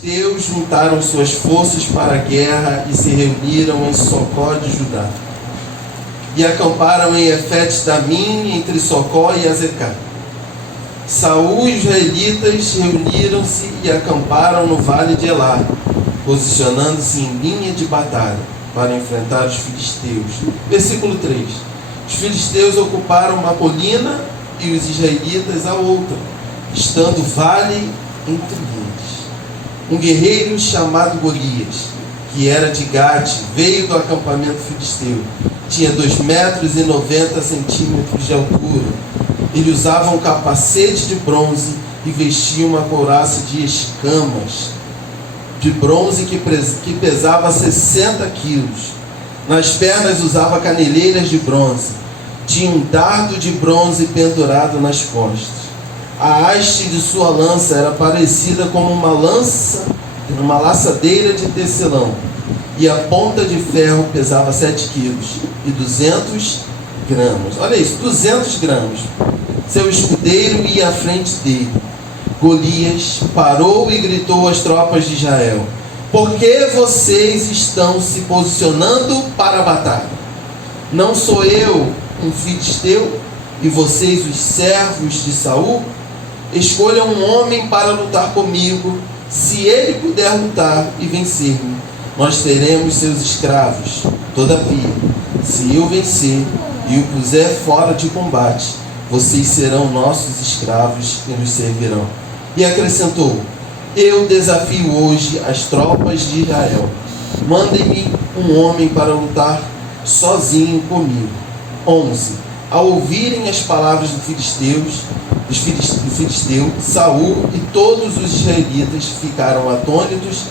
filisteus juntaram suas forças para a guerra e se reuniram em Socó de Judá. E acamparam em Efete-Damim, entre Socó e Azecá. Saul e os israelitas reuniram-se e acamparam no vale de Elá, posicionando-se em linha de batalha para enfrentar os filisteus. Versículo 3. Os filisteus ocuparam uma colina e os israelitas a outra, estando o vale entre eles. Um guerreiro chamado Golias, que era de Gate, veio do acampamento filisteu. Tinha 2,90 metros de altura. Ele usava um capacete de bronze e vestia uma couraça de escamas de bronze que pesava 60 quilos. Nas pernas usava caneleiras de bronze. Tinha um dardo de bronze pendurado nas costas. A haste de sua lança era parecida com uma laçadeira de tecelão. E a ponta de ferro pesava 7 quilos e 200 gramas. Olha isso, 200 gramas. Seu escudeiro ia à frente dele. Golias parou e gritou às tropas de Israel: por que vocês estão se posicionando para a batalha? Não sou eu um filisteu e vocês os servos de Saul? Escolham um homem para lutar comigo. Se ele puder lutar e vencer-me, nós seremos seus escravos. Todavia, se eu vencer e o puser fora de combate, vocês serão nossos escravos e nos servirão. E acrescentou: eu desafio hoje as tropas de Israel. Mandem-me um homem para lutar sozinho comigo. 11. Ao ouvirem as palavras do filisteu, Saul e todos os israelitas ficaram atônitos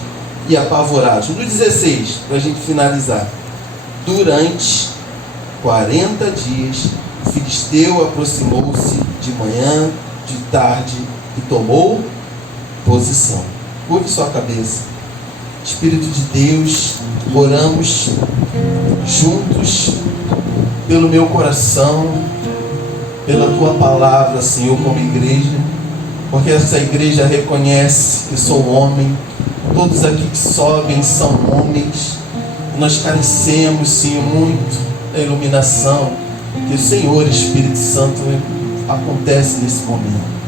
e apavorados. No 16, para a gente finalizar. Durante 40 dias, o filisteu aproximou-se de manhã, de tarde e tomou posição. Curve sua cabeça. Espírito de Deus, oramos juntos pelo meu coração, pela tua palavra, Senhor, como igreja, porque essa igreja reconhece que sou homem, todos aqui que sobem são homens, nós carecemos, Senhor, muito da iluminação que o Senhor, Espírito Santo, acontece nesse momento.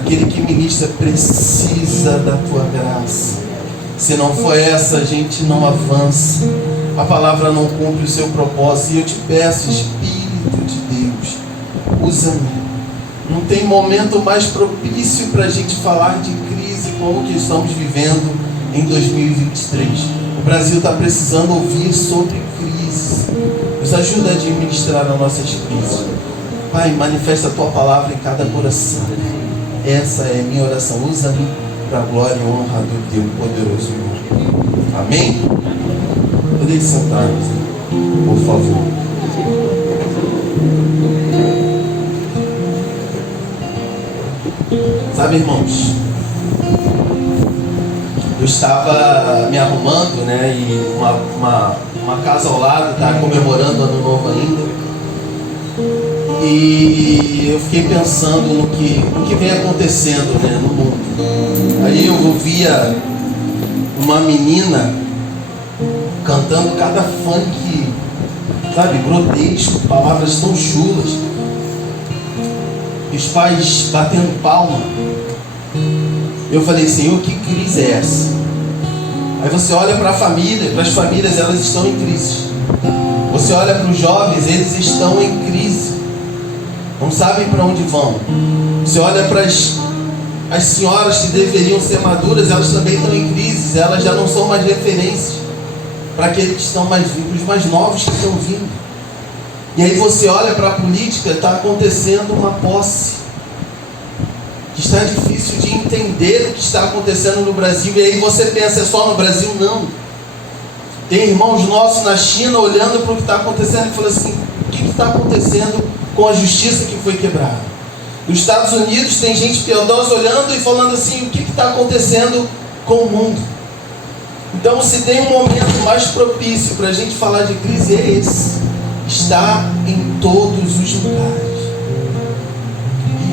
Aquele que ministra precisa da tua graça. Se não for essa, a gente não avança, a palavra não cumpre o seu propósito. E eu te peço, Espírito de Deus, usa-me. Não tem momento mais propício para a gente falar de crise como o que estamos vivendo em 2023. O Brasil está precisando ouvir sobre crise. Nos ajuda a administrar as nossas crises. Pai, manifesta a tua palavra em cada coração. Essa é a minha oração. Usa-me para a glória e honra do teu poderoso nome. Amém? Podem sentar, por favor. Sabe, irmãos, eu estava me arrumando, né? E uma casa ao lado está comemorando Ano Novo ainda. E eu fiquei pensando no que vem acontecendo, né, no mundo. Aí eu ouvia uma menina cantando cada funk, sabe, grotesco, palavras tão chulas. E os pais batendo palma. Eu falei: Senhor, que crise é essa? Aí você olha para a família, para as famílias, elas estão em crise. Você olha para os jovens, eles estão em crise. Não sabem para onde vão. Você olha para as senhoras que deveriam ser maduras, elas também estão em crise. Elas já não são mais referências para aqueles que estão mais vivos, os mais novos que estão vindo. E aí você olha para a política, está acontecendo uma posse que está difícil de entender o que está acontecendo no Brasil. E aí você pensa: é só no Brasil? Não. Tem irmãos nossos na China olhando para o que está acontecendo e falando assim: o que está acontecendo com a justiça que foi quebrada? Nos Estados Unidos tem gente piedosa olhando e falando assim: o que está acontecendo com o mundo? Então, se tem um momento mais propício para a gente falar de crise, é esse. Está em todos os lugares.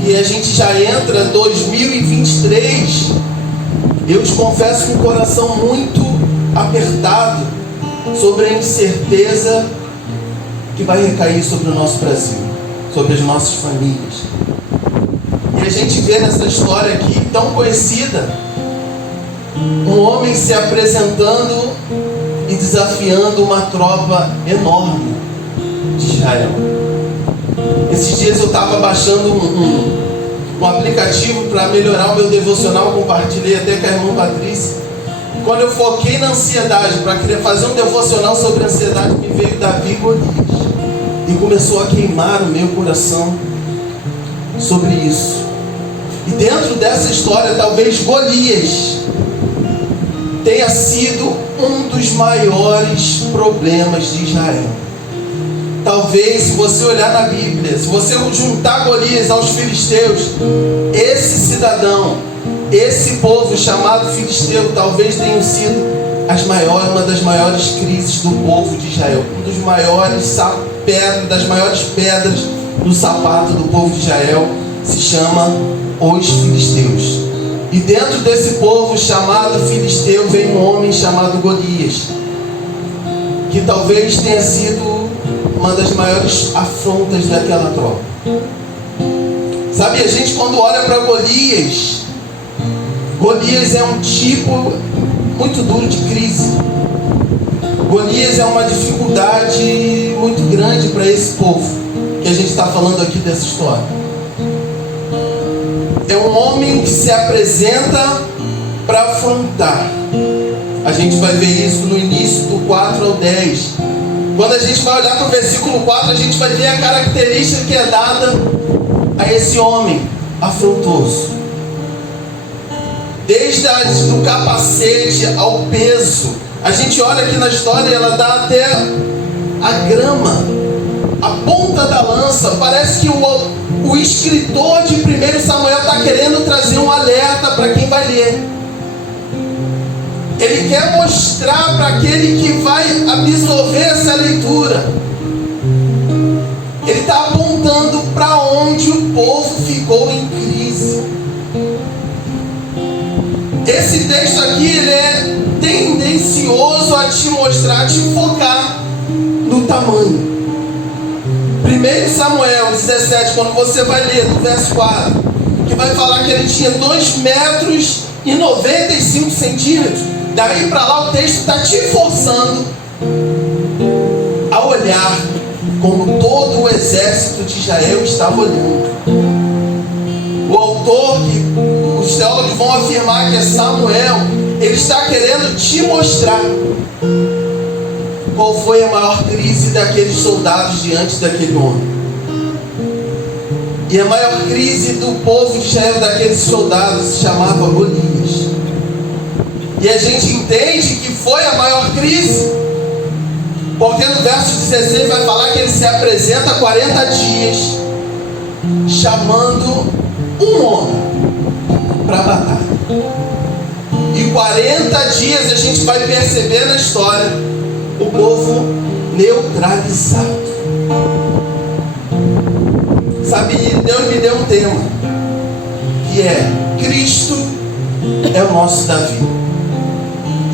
E a gente já entra 2023 Eu te confesso com o coração muito apertado sobre a incerteza que vai recair sobre o nosso Brasil, sobre as nossas famílias. E a gente vê nessa história aqui tão conhecida, um homem se apresentando e desafiando uma tropa enorme de Israel. Esses dias eu estava baixando um aplicativo para melhorar o meu devocional, compartilhei até com a irmã Patrícia. Quando eu foquei na ansiedade, para querer fazer um devocional sobre ansiedade, me veio Davi e Golias. E começou a queimar o meu coração sobre isso. E dentro dessa história, talvez Golias tenha sido um dos maiores problemas de Israel. Talvez, se você olhar na Bíblia, se você juntar Golias aos filisteus, esse cidadão, esse povo chamado filisteu, talvez tenham sido uma das maiores crises do povo de Israel, das maiores pedras do sapato do povo de Israel se chama os filisteus. E dentro desse povo chamado filisteu vem um homem chamado Golias, que talvez tenha sido uma das maiores afrontas daquela tropa. Sabe, a gente quando olha para Golias é um tipo muito duro de crise. Golias é uma dificuldade muito grande para esse povo que a gente está falando aqui dessa história. É um homem que se apresenta para afrontar. A gente vai ver isso no início do 4 ao 10. Quando a gente vai olhar para o versículo 4, a gente vai ver a característica que é dada a esse homem afrontoso. Desde o capacete ao peso. A gente olha aqui na história e ela dá até a grama, a ponta da lança. Parece que o escritor de 1 Samuel está querendo trazer um alerta para quem vai ler. Ele quer mostrar para aquele que vai absorver essa leitura. Ele está apontando para onde o povo ficou em crise. Esse texto aqui ele é tendencioso a te mostrar, a te focar no tamanho. 1 Samuel 17, quando você vai ler do verso 4, que vai falar que ele tinha 2 metros e 95 centímetros. Daí para lá o texto está te forçando a olhar como todo o exército de Israel estava olhando. O autor, que os teólogos vão afirmar que é Samuel, ele está querendo te mostrar qual foi a maior crise daqueles soldados diante daquele homem. E a maior crise do povo de Israel, daqueles soldados, se chamava Golias. E a gente entende que foi a maior crise, porque no verso 16 vai falar que ele se apresenta há 40 dias, chamando um homem para a batalha. E 40 dias a gente vai perceber na história o povo neutralizado. Sabe, Deus me deu um tema, que é Cristo é o nosso Davi.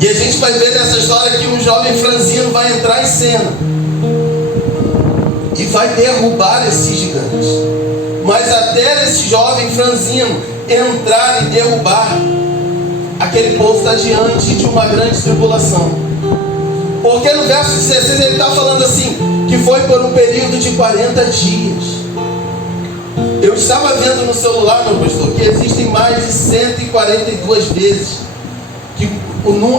E a gente vai ver nessa história que um jovem franzino vai entrar em cena e vai derrubar esses gigantes. Mas até esse jovem franzino entrar e derrubar, aquele povo está diante de uma grande tribulação. Porque no verso 16 ele está falando assim, que foi por um período de 40 dias. Eu estava vendo no celular, meu pastor, que existem mais de 142 vezes que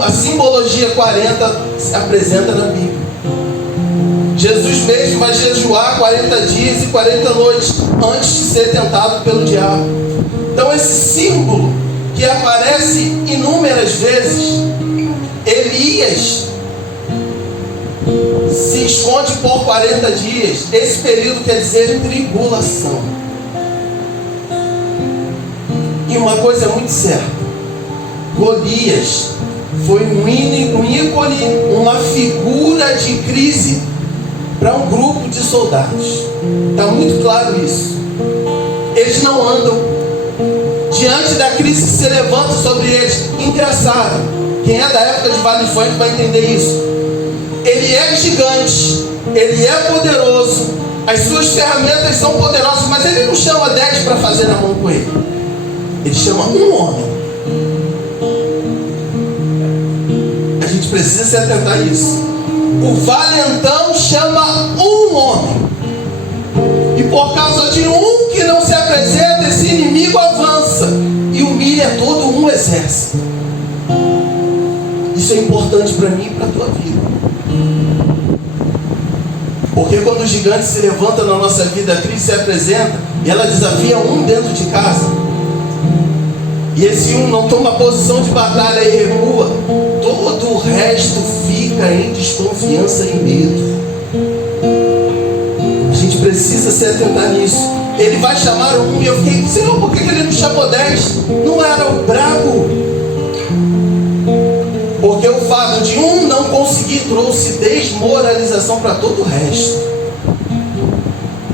a simbologia 40 se apresenta na Bíblia. Jesus mesmo vai jejuar 40 dias e 40 noites antes de ser tentado pelo diabo. Então esse símbolo que aparece inúmeras vezes, Elias se esconde por 40 dias. Esse período quer dizer tribulação. E uma coisa é muito certa, Golias foi um ícone, uma figura de crise para um grupo de soldados. Está muito claro isso. Eles não andam diante da crise que se levanta sobre eles. Engraçado, quem é da época de Vale do Funk vai entender isso. Ele é gigante, ele é poderoso, as suas ferramentas são poderosas, mas ele não chama 10 para fazer na mão com ele. Ele chama um homem. A gente precisa se atentar a isso. O valentão chama um homem. E por causa de um que não se apresenta, esse inimigo avança e humilha todo um exército. Isso é importante para mim e para a tua vida. Porque quando o gigante se levanta na nossa vida, a crise se apresenta e ela desafia um dentro de casa. E esse um não toma posição de batalha e recua, todo o resto fica em desconfiança e medo. A gente precisa se atentar nisso. Ele vai chamar um, e eu fiquei, Senhor, por que ele não chamou 10? Não era o brabo. Porque o fato de um não conseguir trouxe desmoralização para todo o resto.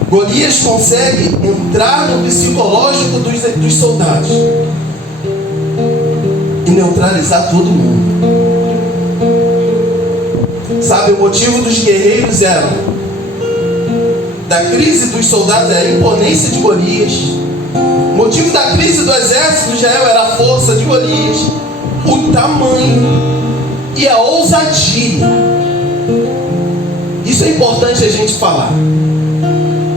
Golias consegue entrar no psicológico dos soldados e neutralizar todo mundo. Sabe, o motivo dos guerreiros da crise dos soldados era a imponência de Golias. O motivo da crise do exército de Israel era a força de Golias, o tamanho e a ousadia. Isso é importante a gente falar.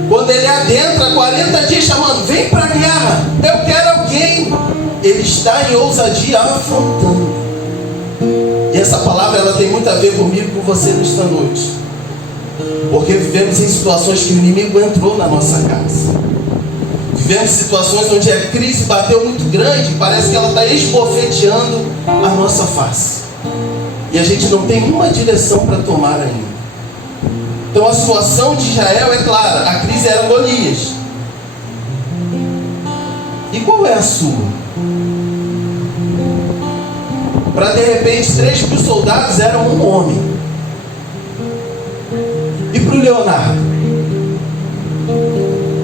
Quando ele adentra 40 dias chamando, vem para a guerra, eu quero alguém. Ele está em ousadia afrontando. E essa palavra ela tem muito a ver comigo e com você nesta noite. Porque vivemos em situações que o inimigo entrou na nossa casa. Vivemos situações onde a crise bateu muito grande, parece que ela está esbofeteando a nossa face. E a gente não tem uma direção para tomar ainda. Então a situação de Israel é clara, a crise era Golias. E qual é a sua? Para de repente 3.000 soldados eram um homem. E para o Leonardo?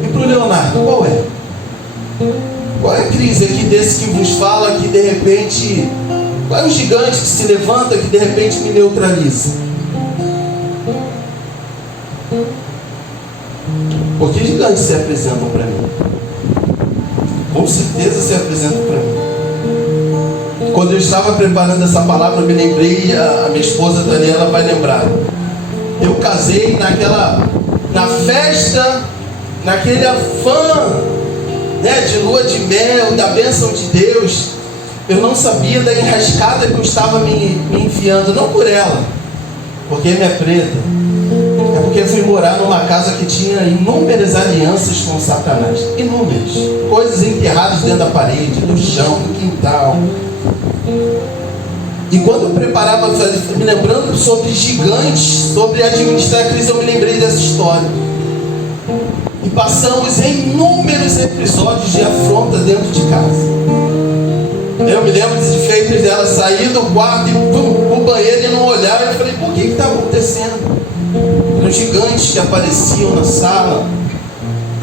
E para o Leonardo, qual é? Qual é a crise aqui desse que vos fala que de repente... Qual é o gigante que se levanta que de repente me neutraliza? Porque gigantes se apresentam para mim. Com certeza se apresentam para mim. Quando eu estava preparando essa palavra, eu me lembrei, a minha esposa Daniela vai lembrar. Eu casei na festa, naquele afã, né, de lua de mel, da bênção de Deus. Eu não sabia da enrascada que eu estava me enfiando, não por ela, porque minha preta, é porque eu fui morar numa casa que tinha inúmeras alianças com Satanás, inúmeras, coisas enterradas dentro da parede, no chão, no quintal. E quando eu preparava, me lembrando sobre gigantes, sobre administrar a crise, eu me lembrei dessa história. E passamos em inúmeros episódios de afronta dentro de casa. Eu me lembro de feitas dela sair do quarto e pro banheiro e não olhar. Eu falei, por que está acontecendo? Eram gigantes que apareciam na sala.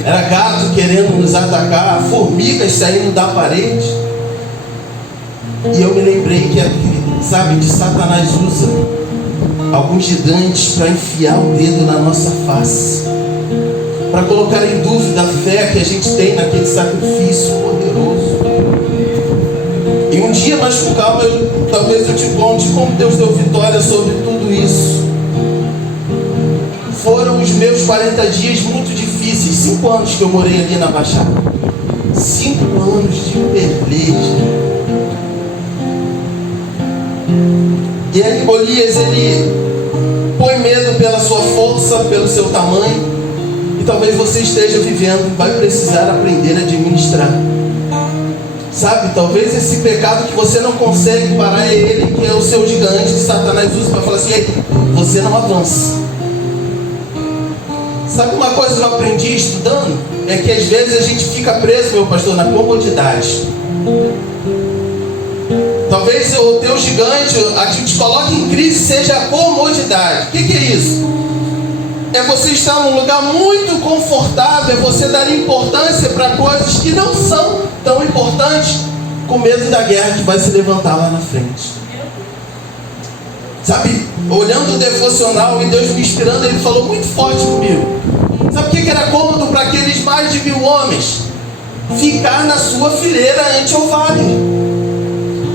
Era gato querendo nos atacar, formigas saindo da parede. E eu me lembrei que, sabe, de Satanás usa alguns gigantes para enfiar o dedo na nossa face, para colocar em dúvida a fé que a gente tem naquele sacrifício poderoso. E um dia mais com calma, talvez eu te conte como Deus deu vitória sobre tudo isso. Foram os meus 40 dias muito difíceis, 5 anos que eu morei ali na Baixada. 5 anos de peleja. E aí Golias, ele põe medo pela sua força, pelo seu tamanho. E talvez você esteja vivendo, vai precisar aprender a administrar. Sabe, talvez esse pecado que você não consegue parar é ele que é o seu gigante que Satanás usa para falar assim, você não avança. Sabe uma coisa que eu aprendi estudando? É que às vezes a gente fica preso, meu pastor, na comodidade. Talvez o teu gigante, a gente coloque em crise, seja a comodidade. O que é isso? é você estar num lugar muito confortável, é você dar importância para coisas que não são tão importantes, com medo da guerra que vai se levantar lá na frente. Sabe, olhando o devocional e Deus me inspirando, Ele falou muito forte comigo. Sabe o que era cômodo para aqueles mais de 1000 homens? Ficar na sua fileira ante o vale.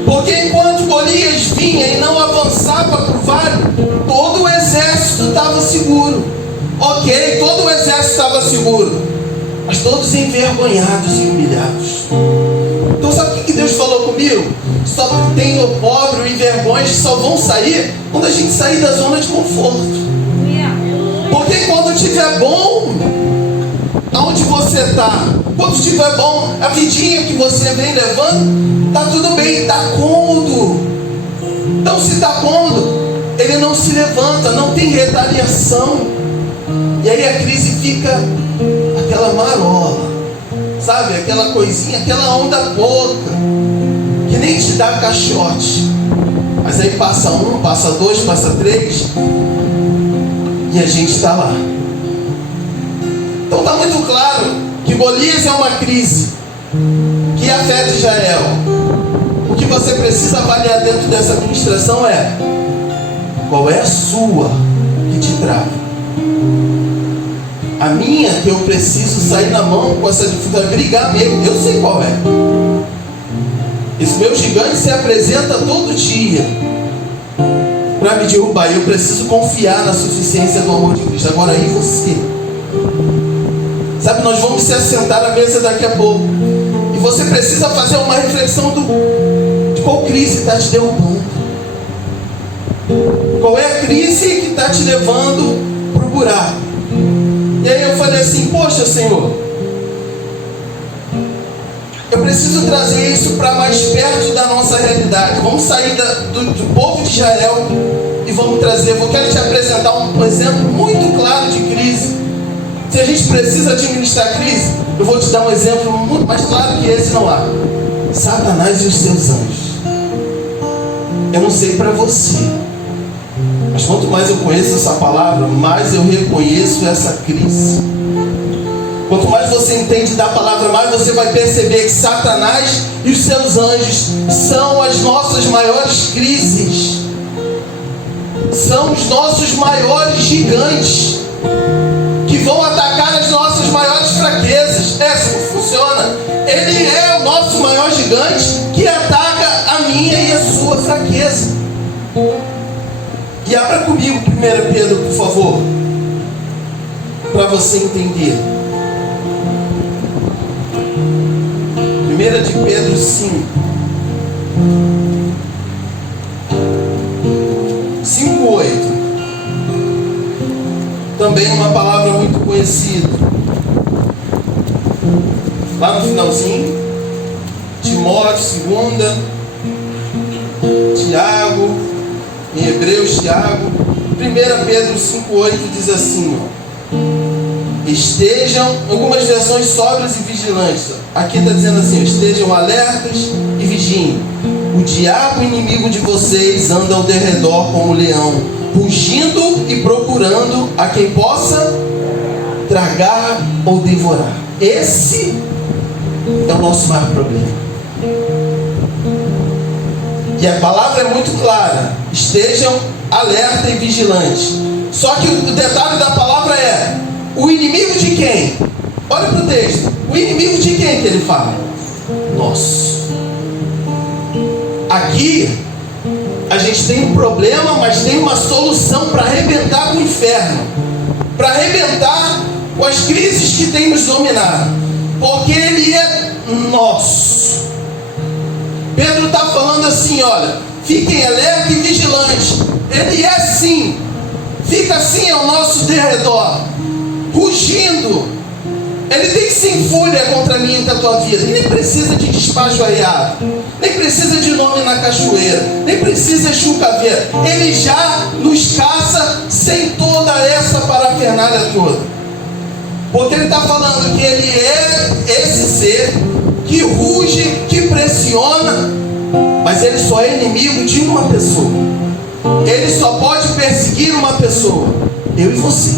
Porque enquanto Golias vinha e não avançava para o vale, todo o exército estava seguro. Ok, todo o exército estava seguro, mas todos envergonhados e humilhados. Então sabe o que Deus falou comigo? Só tem opróbrio e vergonhas que só vão sair quando a gente sair da zona de conforto. Porque quando estiver bom, aonde você está, quando estiver bom, a vidinha que você vem levando, está tudo bem, está cômodo. Então se está cômodo, ele não se levanta, não tem retaliação. E aí a crise fica aquela marola, sabe? Aquela coisinha, aquela onda pouca, que nem te dá caixote. Mas aí passa 1, passa 2, passa 3, e a gente está lá. Então está muito claro que Golias é uma crise que afeta Israel. O que você precisa avaliar dentro dessa administração é: qual é a sua que te trava? A minha, que eu preciso sair na mão com essa dificuldade, brigar mesmo, eu sei qual é. Esse meu gigante se apresenta todo dia para me derrubar, e eu preciso confiar na suficiência do amor de Cristo. Agora, e você? Sabe, nós vamos se assentar à mesa daqui a pouco, e você precisa fazer uma reflexão de qual crise está te derrubando. Qual é a crise que está te levando para o buraco? E aí eu falei assim: poxa, Senhor, eu preciso trazer isso para mais perto da nossa realidade. Vamos sair do povo de Israel e vamos trazer. Eu quero te apresentar um exemplo muito claro de crise. Se a gente precisa administrar crise, eu vou te dar um exemplo muito mais claro que esse não há. Satanás e os seus anjos. Eu não sei para você, mas quanto mais eu conheço essa palavra, mais eu reconheço essa crise. Quanto mais você entende da palavra, mais você vai perceber que Satanás e os seus anjos são as nossas maiores crises. São os nossos maiores gigantes, que vão atacar as nossas maiores fraquezas. É assim que funciona. Ele é o nosso maior gigante, que ataca a minha e a sua fraqueza. E abra comigo 1 Pedro, por favor, para você entender. 1 de Pedro 5, 5:8. Também uma palavra muito conhecida. Lá no finalzinho, Timóteo, 2, Tiago, em Hebreus, Tiago. 1 Pedro 5:8 diz assim, estejam, algumas versões, sóbrios e vigilantes. Aqui está dizendo assim: estejam alertas e vigiem. O diabo inimigo de vocês anda ao derredor como um leão, rugindo e procurando a quem possa tragar ou devorar. Esse é o nosso maior problema. E a palavra é muito clara: estejam alerta e vigilantes. Só que o detalhe da palavra é: o inimigo de quem? Olha para o texto. O inimigo de quem que ele fala? Nosso. Aqui a gente tem um problema, mas tem uma solução para arrebentar com o inferno, para arrebentar com as crises que tem nos dominado, porque ele é nosso. Pedro está falando assim: olha, fiquem alerta e vigilantes. Ele é sim, fica assim ao nosso derredor, rugindo. Ele tem que se infúria contra mim e da tua vida. E nem precisa de despacho areado, nem precisa de nome na cachoeira, nem precisa de chucaveira. Ele já nos caça sem toda essa parafernália toda. Porque ele está falando que ele é esse ser que ruge, que pressiona, mas ele só é inimigo de uma pessoa. Ele só pode perseguir uma pessoa: eu e você.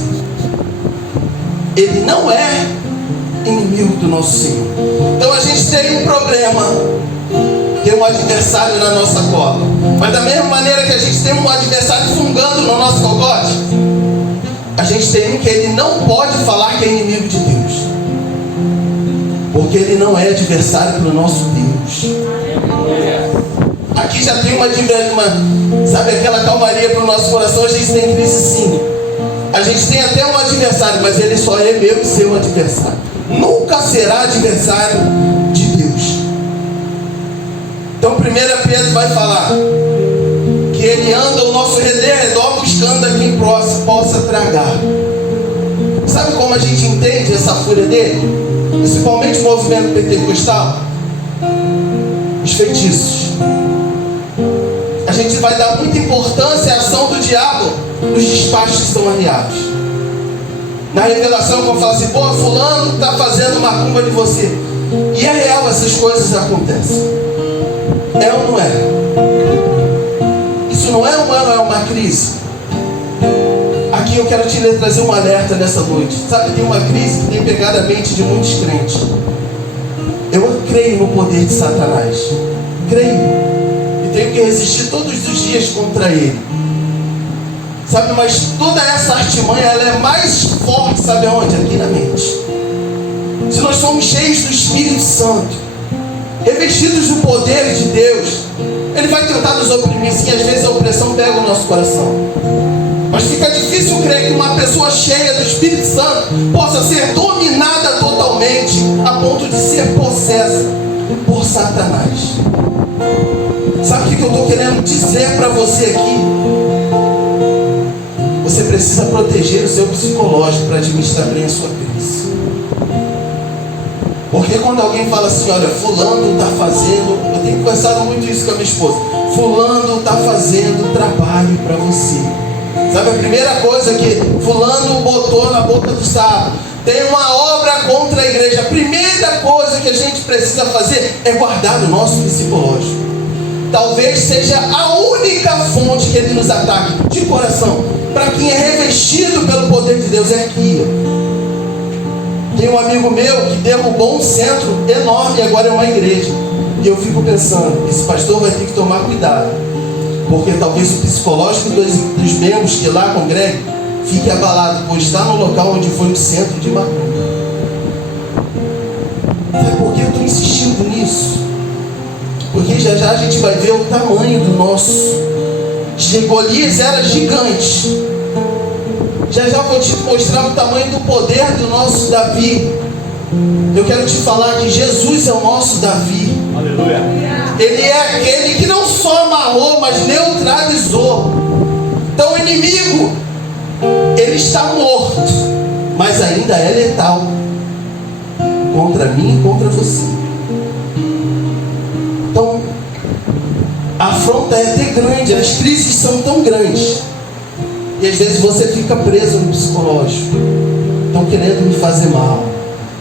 ele não é inimigo do nosso Senhor. Então a gente tem um problema, tem um adversário na nossa cola, mas da mesma maneira que a gente tem um adversário fungando no nosso cogote, a gente tem um que ele não pode falar que é inimigo de Deus, porque ele não é adversário para o nosso Deus. Aqui já tem uma sabe, aquela calmaria para o nosso coração. A gente tem crise sim, a gente tem até um adversário, mas ele só é meu e seu adversário, nunca será adversário de Deus. Então 1 Pedro vai falar que ele anda ao nosso redor buscando a quem possa tragar. Sabe como a gente entende essa fúria dele? Principalmente o movimento pentecostal, os feitiços. A gente vai dar muita importância à ação do diabo nos despachos que são aliados. Na revelação, quando fala assim, pô, fulano está fazendo macumba de você. E é real, essas coisas acontecem. É ou não é? Isso não é uma crise? Aqui eu quero te trazer um alerta nessa noite. Sabe, tem uma crise que tem pegado a mente de muitos crentes. Eu creio no poder de Satanás. Creio. E tenho que resistir todos os dias contra ele. Sabe, mas toda essa artimanha, ela é mais forte, sabe aonde? Aqui na mente. Se nós somos cheios do Espírito Santo, revestidos do poder de Deus, ele vai tentar nos oprimir. Sim, às vezes a opressão pega o nosso coração, mas fica difícil crer que uma pessoa cheia do Espírito Santo possa ser dominada totalmente a ponto de ser possessa por Satanás. Sabe o que eu estou querendo dizer para você aqui? Você precisa proteger o seu psicológico para administrar bem a sua crise. Porque quando alguém fala assim, olha, fulano está fazendo, eu tenho conversado muito isso com a minha esposa, fulano está fazendo trabalho para você. Sabe, a primeira coisa que fulano botou na boca do sapo, tem uma obra contra a igreja. A primeira coisa que a gente precisa fazer é guardar o nosso psicológico. Talvez seja a única fonte que ele nos ataque de coração. Para quem é revestido pelo poder de Deus, é aqui. Tem um amigo meu que derrubou um centro enorme e agora é uma igreja. E eu fico pensando, esse pastor vai ter que tomar cuidado, porque talvez o psicológico dos membros que lá congregam fique abalado por estar no local onde foi um centro de macumba. Sabe por que eu estou insistindo nisso? Porque já já a gente vai ver o tamanho do nosso. Golias era gigante. Já já vou te mostrar o tamanho do poder do nosso Davi. Eu quero te falar que Jesus é o nosso Davi. Aleluia. Ele é aquele que não só amarrou, mas neutralizou. Então o inimigo, ele está morto, mas ainda é letal contra mim e contra você. Então a afronta é até grande, as crises são tão grandes, e às vezes você fica preso no psicológico. Estão querendo me fazer mal,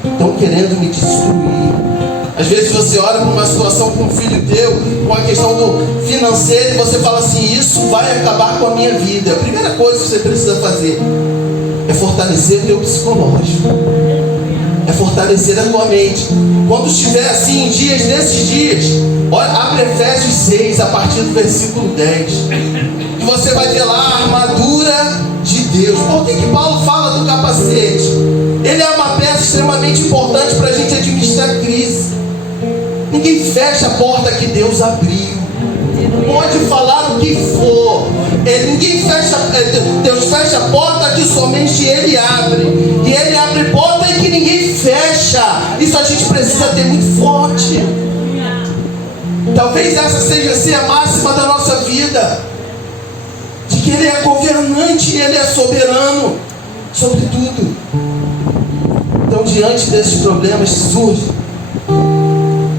estão querendo me destruir. Às vezes você olha para uma situação com um filho teu, com a questão do financeiro, e você fala assim, isso vai acabar com a minha vida. A primeira coisa que você precisa fazer é fortalecer o teu psicológico, é fortalecer a tua mente. Quando estiver assim, em dias desses dias, olha, abre Efésios 6, a partir do versículo 10, e você vai ver lá a armadura de Deus. Por que Paulo fala do capacete? Ele é uma peça extremamente importante para a gente administrar a crise. Ninguém fecha a porta que Deus abriu. Pode falar o que for. Ninguém fecha, Deus fecha a porta que somente Ele abre. E Ele abre porta que ninguém fecha. Isso a gente precisa ter muito forte. Talvez essa seja a máxima da nossa vida, de que Ele é governante e Ele é soberano sobre tudo. Então, diante desses problemas que surgem,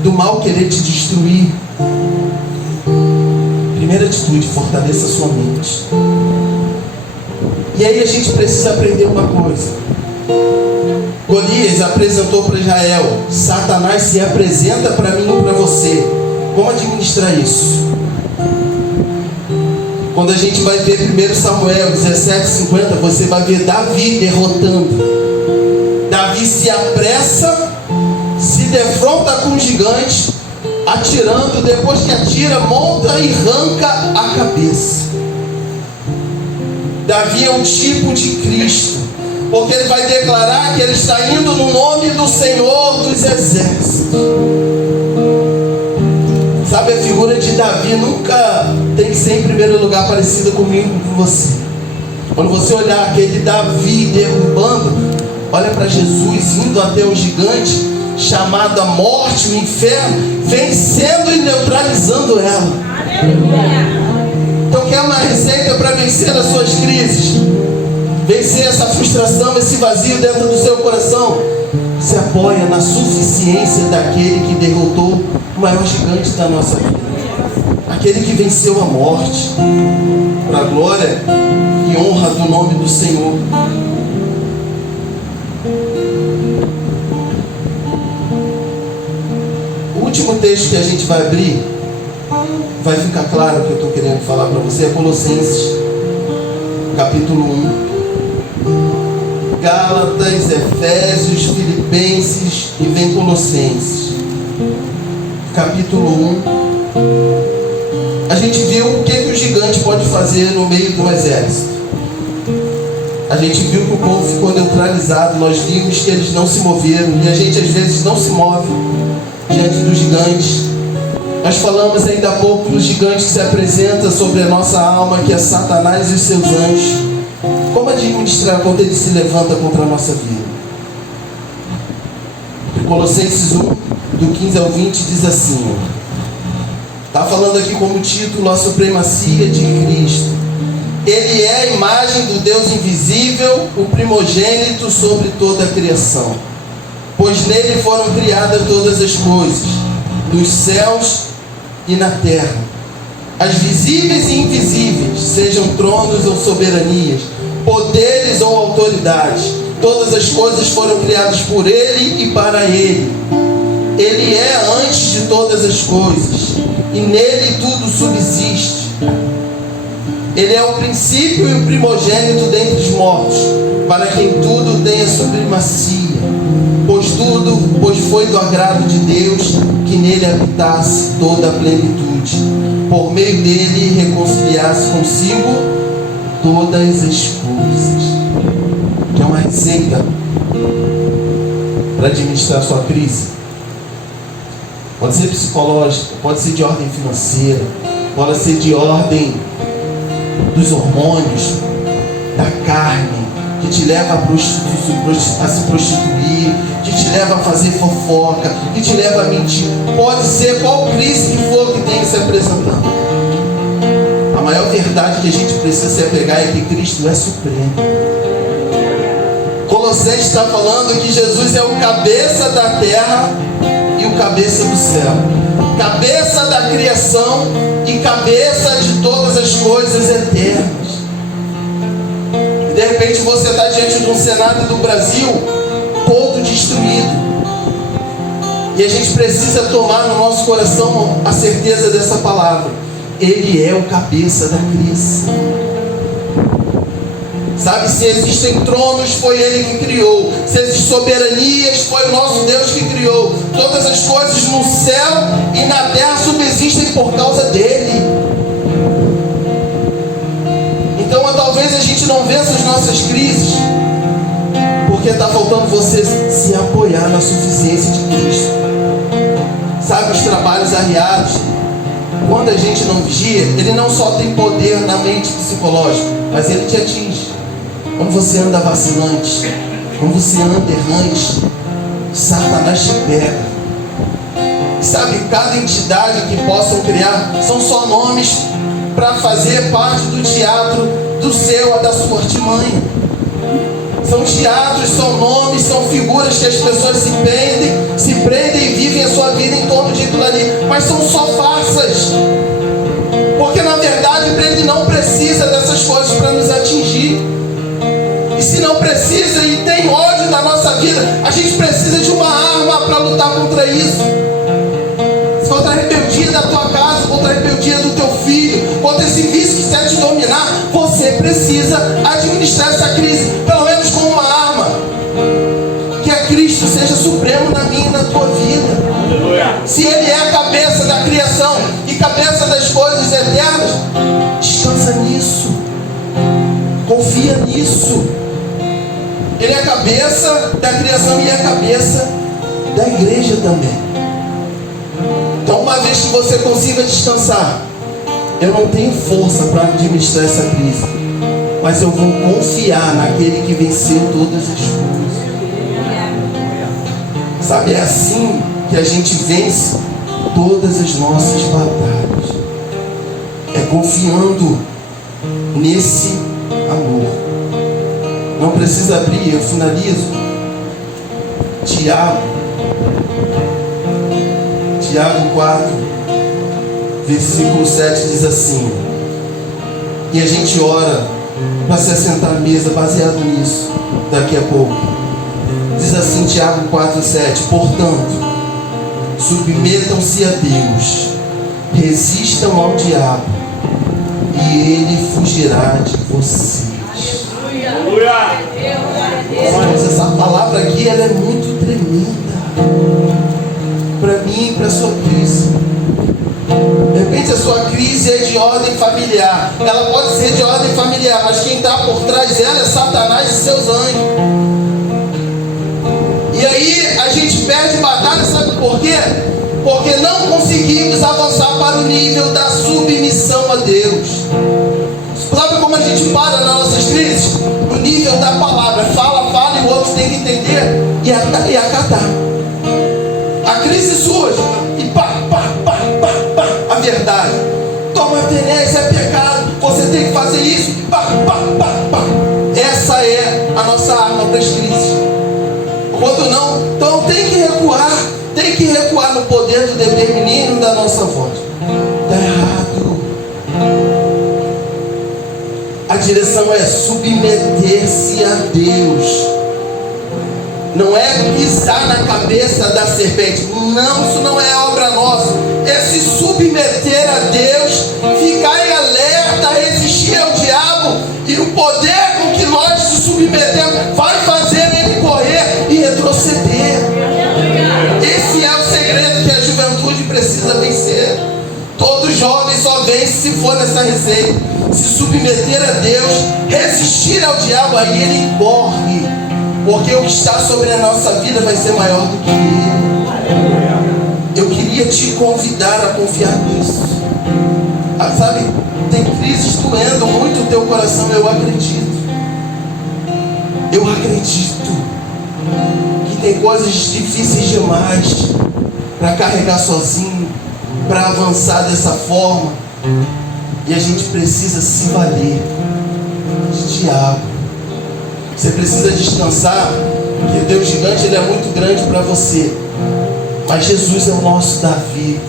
do mal querer te destruir, primeira atitude, fortaleça a sua mente. E aí a gente precisa aprender uma coisa. Golias apresentou para Israel, Satanás se apresenta para mim e para você. Como administrar isso? Quando a gente vai ver 1 Samuel 17:50, você vai ver Davi derrotando Davi se apressa, se defronta com o gigante, atirando, depois que atira, monta e arranca a cabeça. Davi é um tipo de Cristo, porque ele vai declarar que ele está indo no nome do Senhor dos Exércitos. Sabe, a figura de Davi nunca tem que ser em primeiro lugar parecida comigo e com você. Quando você olhar aquele Davi derrubando, olha para Jesus indo até o gigante chamado a morte, o inferno, vencendo e neutralizando ela. Então quer uma receita para vencer as suas crises? Vencer essa frustração, esse vazio dentro do seu coração? Se apoia na suficiência daquele que derrotou o maior gigante da nossa vida, aquele que venceu a morte, para a glória e honra do nome do Senhor. O último texto que a gente vai abrir, vai ficar claro o que eu estou querendo falar para você, é Colossenses, capítulo 1. Gálatas, Efésios, Filipenses e vem Colossenses, capítulo 1. A gente viu o que o gigante pode fazer no meio do exército. A gente viu que o povo ficou neutralizado. Nós vimos que eles não se moveram, e a gente às vezes não se move diante dos gigantes. Nós falamos ainda há pouco do gigante que se apresenta sobre a nossa alma, que é Satanás e os seus anjos. Como administrar quando ele se levanta contra a nossa vida? Colossenses 1, do 15 ao 20, diz assim: está falando aqui como título a supremacia de Cristo. Ele é a imagem do Deus invisível, o primogênito sobre toda a criação. Pois nele foram criadas todas as coisas, nos céus e na terra, as visíveis e invisíveis, sejam tronos ou soberanias, poderes ou autoridades. Todas as coisas foram criadas por ele e para ele. Ele é antes de todas as coisas, e nele tudo subsiste. Ele é o princípio e o primogênito dentre os mortos, para quem tudo tenha supremacia. Pois foi do agrado de Deus que nele habitasse toda a plenitude, por meio dele reconciliasse consigo todas as coisas. Que é uma receita para administrar sua crise. Pode ser psicológica, pode ser de ordem financeira, pode ser de ordem dos hormônios, da carne, que te leva a se prostituir, que te leva a fazer fofoca, que te leva a mentir. Pode ser qual crise que for que tenha se apresentando. A maior verdade que a gente precisa se apegar é que Cristo é supremo. Colossenses está falando que Jesus é o cabeça da terra e o cabeça do céu, cabeça da criação e cabeça de todas as coisas eternas. E de repente você está diante de um Senado do Brasil todo destruído, e a gente precisa tomar no nosso coração a certeza dessa palavra: Ele é o cabeça da criação. Sabe, se existem tronos, foi Ele que criou. Se existem soberanias, foi o nosso Deus que criou. Todas as coisas no céu e na terra subsistem por causa dEle. Então, talvez a gente não vença as nossas crises porque está faltando você se apoiar na suficiência de Cristo. Sabe, os trabalhos arriados, quando a gente não vigia, ele não só tem poder na mente psicológica, mas ele te atinge. Quando você anda vacilante, quando você anda errante, Satanás te pega. Sabe, cada entidade que possam criar são só nomes para fazer parte do teatro do seu ou da sua artimanha. São teatros, são nomes, são figuras que as pessoas se prendem e vivem a sua vida em torno de tudo ali. Mas são só farsas. Porque na verdade ele não precisa dessas coisas para nos atingir. E se não precisa e tem ódio da nossa vida, a gente precisa de uma arma para lutar contra isso. Contra a rebeldia da tua casa, contra a rebeldia do teu filho, contra esse vício que quer te dominar, você precisa administrar essa crise, pelo menos com uma arma, Se Ele é a cabeça da criação e cabeça das coisas eternas, descansa nisso. Confia nisso. Ele é a cabeça da criação e é a cabeça da igreja também. Então, uma vez que você consiga descansar, eu não tenho força para administrar essa crise, mas eu vou confiar naquele que venceu todas as coisas. Sabe, é assim que a gente vence todas as nossas batalhas. É confiando nesse amor. Não precisa abrir, eu finalizo. Tiago 4, versículo 7 diz assim, e a gente ora para se assentar à mesa baseado nisso daqui a pouco. Diz assim, Tiago 4, 7, portanto, submetam-se a Deus, resistam ao diabo, e ele fugirá de vocês. Aleluia! Essa palavra aqui, ela é muito tremenda para mim e para a sua crise. De repente a sua crise é de ordem familiar. Ela pode ser de ordem familiar, mas quem está por trás dela é Satanás e seus anjos. E aí a gente perde batalha, sabe por quê? Porque não conseguimos avançar para o nível da submissão a Deus. Sabe como a gente para nas nossas crises? No nível da palavra. Fala e o outro tem que entender e acatar. A crise surge e pá, a verdade. Toma tenência, é pecado, você tem que fazer isso, pá. Essa é a nossa arma para as crises. Quando não, então tem que recuar no poder do determinismo da nossa voz. Está errado. A direção é submeter-se a Deus. Não é pisar na cabeça da serpente. Não, isso não é obra nossa. É se submeter a Deus, ficar em alerta, resistir ao diabo. E o poder com que nós se submetemos vai fazer ele correr e retroceder. Esse é o segredo que a juventude precisa vencer. Todo jovem só vence se for nessa receita. Se submeter a Deus, resistir ao diabo, aí ele corre. Porque o que está sobre a nossa vida vai ser maior do que ele. Eu queria te convidar a confiar nisso. Sabe, tem crises doendo muito o teu coração, eu acredito. Eu acredito que tem coisas difíceis demais para carregar sozinho, para avançar dessa forma. E a gente precisa se valer de diabo. Você precisa descansar, porque o Deus gigante ele é muito grande para você. Mas Jesus é o nosso Davi,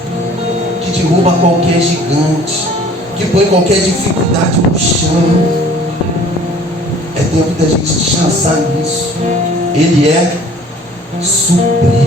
que derruba qualquer gigante, que põe qualquer dificuldade no chão. É tempo da gente descansar nisso. Ele é supremo.